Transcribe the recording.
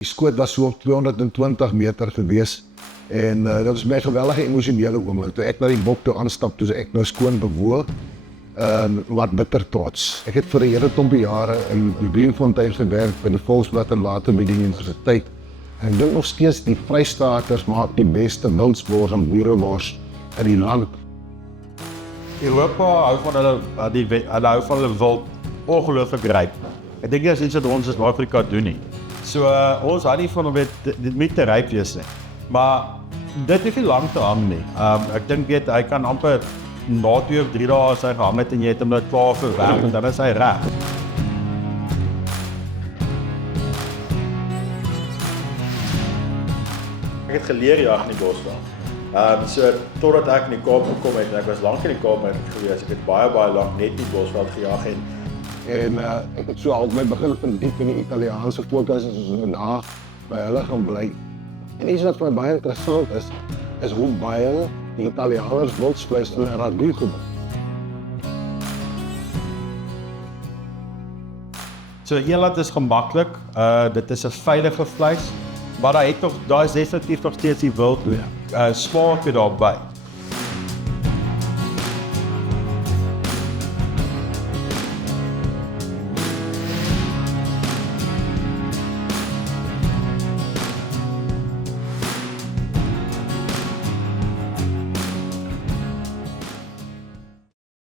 Die skoot was so op 220 meter gewees en dat was my 'n geweldige emosionele oomblik. Toe ek na die bok toe aanstap, toe ek nou skoon bewoog, wat bitter trots. Ek het vir 'n hele klompie jare in Bloemfontein gewerk by die Volksblad en later by die universiteit. En ek dink nog steeds die Vrystaaters maak die beste wildsbors en boerewors in die land. Europa hou van hulle wild ongelooflik ryp. Ek dink dit is iets wat ons in Suid-Afrika doen nie. So ons hou nie van dit moet te ryp wees nie. Maar dit het nie lank te hang nie. Ek dink hy kan amper na 2 of 3 dae as hy gehang het en jy het hom nou klaar verwerk en dan is hy reg. Ek het geleer jag in die Bosveld. So totdat ek in die Kaap gekom het en ek was lank in die Kaap gewees, ek het baie lank net in die Bosveld gejag En ek het so al my begin verdiep in die Italiaanse fokus en so na by hulle gaan bly. En iets wat vir my baie interessant is hoe baie die Italianers wildsvleis in 'n ragout gebruik. So eland is gemaklik, dit is 'n veilige vleis, maar daar is definitief nog steeds die wild smake daarbey.